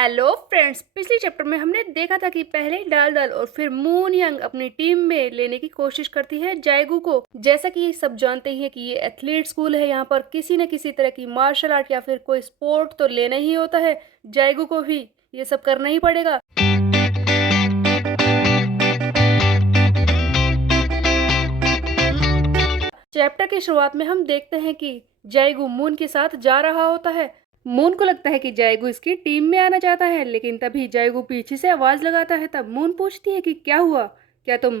Hello friends, पिछले chapter में हमने देखा था कि पहले डाल और फिर मून यंग अपनी टीम में लेने की कोशिश करती है जायगू को। जैसा कि सब जानते ही हैं कि ये एथलीट स्कूल है, यहाँ पर किसी न किसी तरह की मार्शल आर्ट या फिर कोई स्पोर्ट तो लेना ही होता है। जायगू को भी ये सब करना ही पड़ेगा। चैप्टर की शुरुआत में हम देखते हैं कि जायगू मून के साथ जा रहा होता है। मून को लगता है कि जायगू इसकी टीम में आना चाहता है, लेकिन तभी जायगू पीछे से आवाज लगाता है। तब मून पूछती है कि क्या हुआ, क्या तुम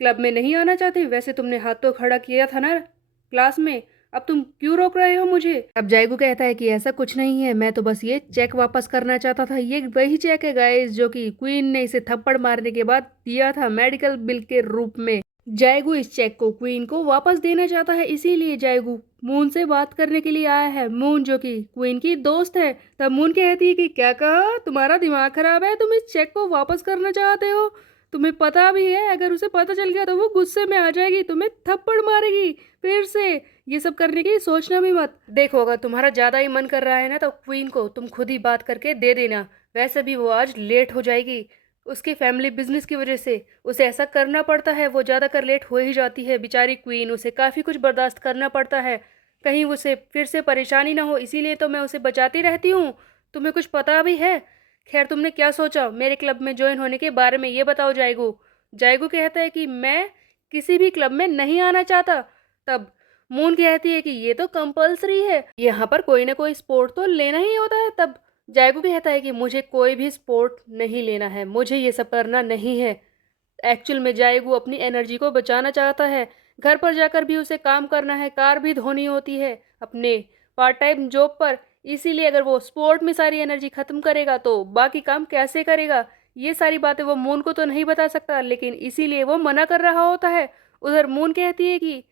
क्लब में नहीं आना चाहती? वैसे तुमने हाथ तो खड़ा किया था ना क्लास में, अब तुम क्यों रोक रहे हो मुझे? अब जायगू कहता है कि ऐसा कुछ नहीं है, मैं तो बस ये चेक वापस करना चाहता था। ये वही चेक है गाइस जो कि क्वीन ने इसे थप्पड़ मारने के बाद दिया था मेडिकल बिल के रूप में। जायगू इस चेक को क्वीन को वापस देना चाहता है, इसीलिए जायगू मून से बात करने के लिए आया है। मून जो कि क्वीन की दोस्त है। तब मून कहती है कि क्या कहा, तुम्हारा दिमाग खराब है, तुम इस चेक को वापस करना चाहते हो? तुम्हें पता भी है अगर उसे पता चल गया तो वो गुस्से में आ जाएगी, तुम्हें थप्पड़ मारेगी फिर से। ये सब करने की सोचना भी मत। देखो, अगर तुम्हारा ज्यादा ही मन कर रहा है ना तो क्वीन को तुम खुद ही बात करके दे देना। वैसे भी वो आज लेट हो जाएगी, उसके फैमिली बिजनेस की वजह से उसे ऐसा करना पड़ता है। वो ज़्यादातर लेट हो ही जाती है बेचारी क्वीन, उसे काफ़ी कुछ बर्दाश्त करना पड़ता है, कहीं उसे फिर से परेशानी ना हो, इसीलिए तो मैं उसे बचाती रहती हूँ। तुम्हें कुछ पता भी है? खैर, तुमने क्या सोचा मेरे क्लब में ज्वाइन होने के बारे में, ये बताओ जायगू। जायगू कहता है कि मैं किसी भी क्लब में नहीं आना चाहता। तब मून कहती है कि ये तो कंपलसरी है, यहाँ पर कोई ना कोई स्पोर्ट तो लेना ही होता है। तब जायगू कहता है कि मुझे कोई भी स्पोर्ट नहीं लेना है, मुझे ये सब करना नहीं है। एक्चुअल में जायगू अपनी एनर्जी को बचाना चाहता है। घर पर जाकर भी उसे काम करना है, कार भी धोनी होती है अपने पार्ट टाइम जॉब पर। इसीलिए अगर वो स्पोर्ट में सारी एनर्जी खत्म करेगा तो बाकी काम कैसे करेगा? ये सारी बातें वो मून को तो नहीं बता सकता, लेकिन इसीलिए वो मना कर रहा होता है। उधर मून कहती है कि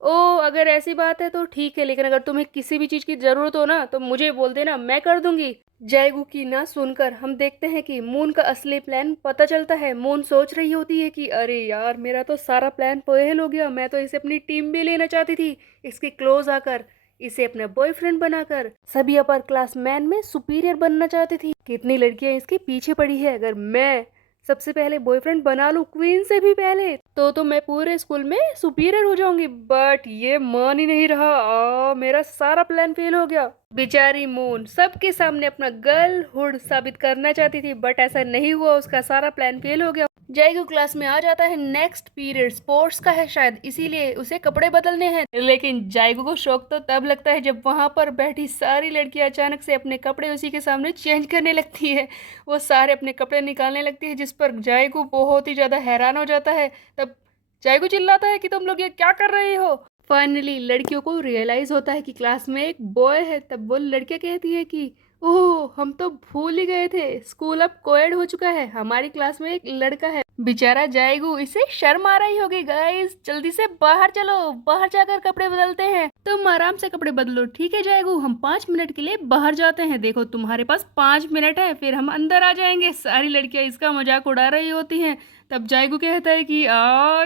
ओ, अगर ऐसी बात है तो ठीक है, लेकिन अगर तुम्हें किसी भी चीज की जरूरत हो ना तो मुझे बोल देना, मैं कर दूंगी। जायगू की ना सुनकर हम देखते हैं कि मून का असली प्लान पता चलता है। मून सोच रही होती है कि अरे यार, मेरा तो सारा प्लान फेल हो गया, मैं तो इसे अपनी टीम में लेना चाहती थी, इसके क्लोज आकर इसे अपना बॉयफ्रेंड बनाकर सभी अपर क्लास मैन में सुपीरियर बनना चाहती थी। कितनी लड़कियां इसके पीछे पड़ी है, अगर मैं सबसे पहले बॉयफ्रेंड बना लूं क्वीन से भी पहले तो मैं पूरे स्कूल में सुपीरियर हो जाऊंगी। बट ये मान ही नहीं रहा, मेरा सारा प्लान फेल हो गया। बेचारी मून सबके सामने अपना गर्लहुड साबित करना चाहती थी, बट ऐसा नहीं हुआ, उसका सारा प्लान फेल हो गया। जायगू क्लास में आ जाता है। नेक्स्ट पीरियड स्पोर्ट्स का है शायद, इसीलिए उसे कपड़े बदलने हैं। लेकिन जायगू को शौक तो तब लगता है जब वहां पर बैठी सारी लड़कियां अचानक से अपने कपड़े उसी के सामने चेंज करने लगती है। वो सारे अपने कपड़े निकालने लगती है, जिस पर जायगू बहुत ही ज्यादा हैरान हो जाता है। तब जायगू चिल्लाता है कि तुम लोग ये क्या कर रहे हो? फाइनली लड़कियों को रियलाइज होता है कि क्लास में एक बॉय है। तब वो लड़कियां कहती है कि ओह, हम तो भूल ही गए थे, स्कूल अब कोएड हो चुका है, हमारी क्लास में एक लड़का है। बेचारा जायगू, इसे शर्म आ रही होगी। गाइस जल्दी से बाहर चलो, बाहर जाकर कपड़े बदलते हैं। तुम आराम से कपड़े बदलो, ठीक है जायगू, हम 5 मिनट के लिए बाहर जाते हैं। देखो तुम्हारे पास 5 मिनट है, फिर हम अंदर आ जाएंगे। सारी लड़कियां इसका मजाक उड़ा रही होती हैं। तब जायगू कहता है कि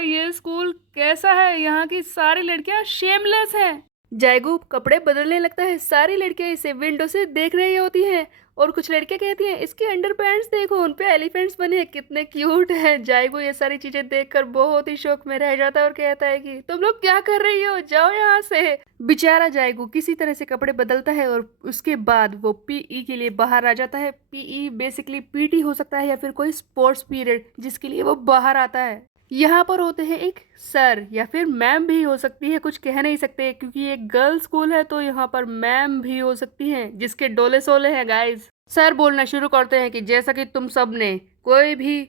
ये स्कूल कैसा है, यहाँ की सारी लड़कियां शेमलेस हैं। जायगू कपड़े बदलने लगता है। सारी लड़कियां इसे विंडो से देख रही होती हैं और कुछ लड़कियां कहती हैं इसके अंडरपैंट्स देखो, उन पे एलिफेंट्स बने हैं, कितने क्यूट हैं। जायगू ये सारी चीजें देखकर बहुत ही शौक में रह जाता है और कहता है कि तुम लोग क्या कर रही हो, जाओ यहाँ से। बेचारा जायगू किसी तरह से कपड़े बदलता है और उसके बाद वो पीई के लिए बाहर आ जाता है। पीई बेसिकली पीटी हो सकता है या फिर कोई स्पोर्ट्स पीरियड जिसके लिए वो बाहर आता है। यहाँ पर होते हैं एक सर या फिर मैम भी हो सकती है, कुछ कह नहीं सकते क्योंकि ये गर्ल्स स्कूल है, तो यहाँ पर मैम भी हो सकती हैं जिसके डोले सोले हैं। गाइस सर बोलना शुरू करते हैं कि जैसा कि तुम सब ने कोई भी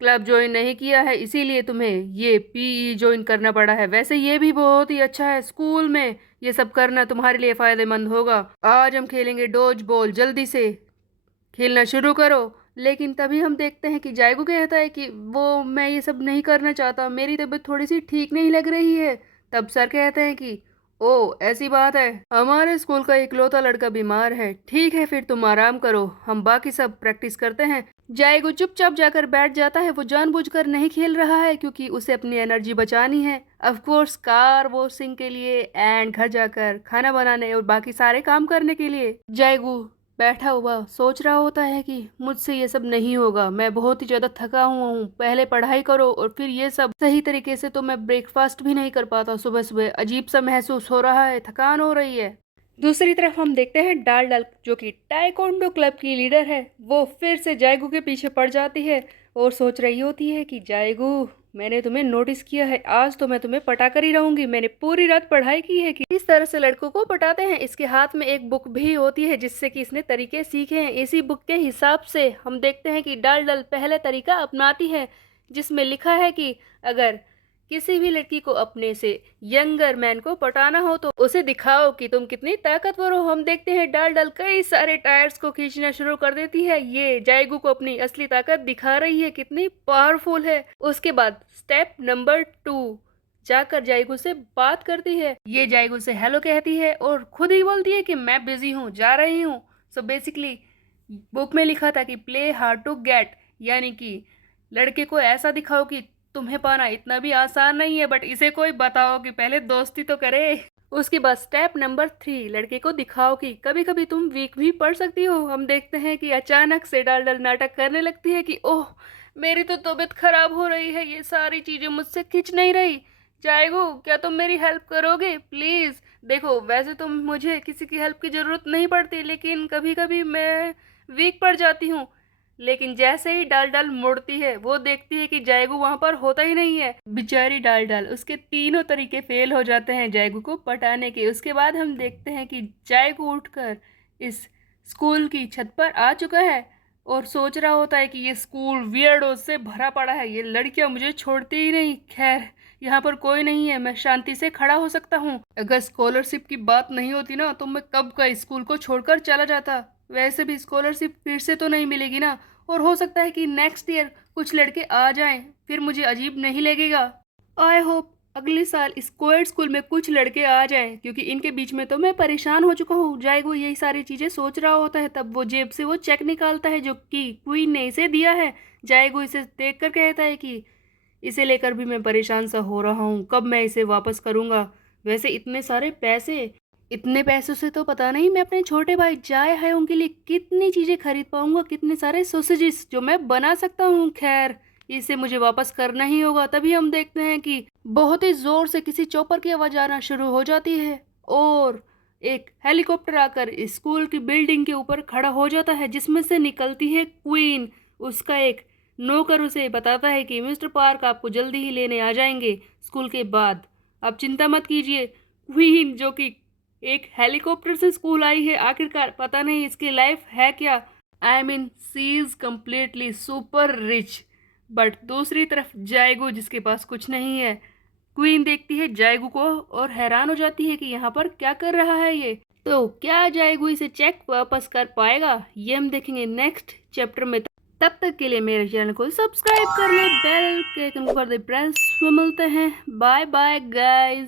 क्लब ज्वाइन नहीं किया है, इसीलिए तुम्हें ये पीई ज्वाइन करना पड़ा है। वैसे ये भी बहुत ही अच्छा है, स्कूल में ये सब करना तुम्हारे लिए फायदेमंद होगा। आज हम खेलेंगे डॉज बॉल, जल्दी से खेलना शुरू करो। लेकिन तभी हम देखते हैं कि जायगू कहता है कि वो मैं ये सब नहीं करना चाहता, मेरी तबीयत थोड़ी सी ठीक नहीं लग रही है। तब सर कहते हैं कि ओ ऐसी बात है, हमारे स्कूल का इकलौता लड़का बीमार है, ठीक है फिर तुम आराम करो, हम बाकी सब प्रैक्टिस करते हैं। जायगू चुपचाप जाकर बैठ जाता है। वो जानबूझकर नहीं खेल रहा है क्योंकि उसे अपनी एनर्जी बचानी है, ऑफ कोर्स कार वॉशिंग के लिए एंड घर जाकर खाना बनाने और बाकी सारे काम करने के लिए। जायगू बैठा हुआ सोच रहा होता है कि मुझसे ये सब नहीं होगा, मैं बहुत ही ज़्यादा थका हुआ हूँ, पहले पढ़ाई करो और फिर ये सब। सही तरीके से तो मैं ब्रेकफास्ट भी नहीं कर पाता सुबह सुबह, अजीब सा महसूस हो रहा है, थकान हो रही है। दूसरी तरफ हम देखते हैं डाल डाल जो कि टाइकोंडो क्लब की लीडर है। वो फिर से जायगू के पीछे पड़ जाती है और सोच रही होती है कि जायगू, मैंने तुम्हें नोटिस किया है, आज तो मैं तुम्हें पटा कर ही रहूंगी, मैंने पूरी रात पढ़ाई की है कि इस तरह से लड़कों को पटाते हैं। इसके हाथ में एक बुक भी होती है जिससे कि इसने तरीके सीखे हैं। इसी बुक के हिसाब से हम देखते हैं कि डाल डाल पहले तरीका अपनाती है जिसमें लिखा है कि अगर किसी भी लड़की को अपने से यंगर मैन को पटाना हो तो उसे दिखाओ कि तुम कितनी ताकतवर हो। हम देखते हैं डाल डाल कई सारे टायर्स को खींचना शुरू कर देती है। ये जायगू को अपनी असली ताकत दिखा रही है, कितनी पावरफुल है। उसके बाद स्टेप नंबर 2, जाकर जायगू से बात करती है। ये जायगू से हेलो कहती है और खुद ही बोलती है कि मैं बिजी हूँ, जा रही हूँ। सो बेसिकली बुक में लिखा था कि प्ले हार्ड टू गेट, यानी कि लड़के को ऐसा दिखाओ कि तुम्हें पाना इतना भी आसान नहीं है, बट इसे कोई बताओ कि पहले दोस्ती तो करे। उसके बाद स्टेप नंबर 3, लड़के को दिखाओ कि कभी कभी तुम वीक भी पड़ सकती हो। हम देखते हैं कि अचानक से डाल डाल नाटक करने लगती है कि ओह, मेरी तो तबीयत खराब हो रही है, ये सारी चीजें मुझसे खिंच नहीं रही। जाएगो, क्या तुम मेरी हेल्प करोगे प्लीज? देखो, वैसे तो मुझे किसी की हेल्प की जरूरत नहीं पड़ती, लेकिन कभी कभी मैं वीक पड़ जाती हूँ। लेकिन जैसे ही डाल डाल मुड़ती है वो देखती है कि जायगू वहां पर होता ही नहीं है। बेचारी डाल डाल, उसके तीनों तरीके फेल हो जाते हैं जायगू को पटाने के। उसके बाद हम देखते हैं कि जायगू उठकर इस स्कूल की छत पर आ चुका है और सोच रहा होता है कि ये स्कूल वियर्डो से भरा पड़ा है, ये लड़कियां मुझे छोड़ती ही नहीं। खैर, यहाँ पर कोई नहीं है, मैं शांति से खड़ा हो सकता हूँ। अगर स्कॉलरशिप की बात नहीं होती ना तो मैं कब का स्कूल को छोड़कर चला जाता। वैसे भी स्कॉलरशिप फिर से तो नहीं मिलेगी ना, और हो सकता है कि नेक्स्ट ईयर कुछ लड़के आ जाएं, फिर मुझे अजीब नहीं लगेगा। आई होप अगले साल इस कोएड स्कूल में कुछ लड़के आ जाएं, क्योंकि इनके बीच में तो मैं परेशान हो चुका हूँ। जाएगो यही सारी चीजें सोच रहा होता है, तब वो जेब से वो चेक निकालता है जो कि क्वीन ने इसे दिया है। जाएगो इसे देखकर कहता है कि इसे लेकर भी मैं परेशान सा हो रहा हूँ, कब मैं इसे वापस करूँगा। वैसे इतने सारे पैसे, इतने पैसों से तो पता नहीं मैं अपने छोटे भाई जाए है उनके लिए कितनी चीज़ें खरीद पाऊंगा, कितने सारे सॉसेजेस जो मैं बना सकता हूँ। खैर, इसे मुझे वापस करना ही होगा। तभी हम देखते हैं कि बहुत ही ज़ोर से किसी चॉपर की आवाज़ आना शुरू हो जाती है और एक हेलीकॉप्टर आकर स्कूल की बिल्डिंग के ऊपर खड़ा हो जाता है, जिसमें से निकलती है क्वीन। उसका एक नौकर उसे बताता है कि मिस्टर पार्क आपको जल्दी ही लेने आ जाएंगे स्कूल के बाद, आप चिंता मत कीजिए। क्वीन जो कि एक हेलीकॉप्टर से स्कूल आई है, आखिरकार पता नहीं इसकी लाइफ है क्या। I mean she is completely super rich. But दूसरी तरफ जायगू जिसके पास कुछ नहीं है। क्वीन देखती है जायगू को और हैरान हो जाती है कि यहाँ पर क्या कर रहा है ये। तो क्या जायगू इसे चेक वापस कर पाएगा, ये हम देखेंगे नेक्स्ट चैप्टर में। तब तक के लिए मेरे चैनल को सब्सक्राइब कर ले, बेल के आइकन को कर दे प्रेस। मिलते हैं, बाय बाय गाइस।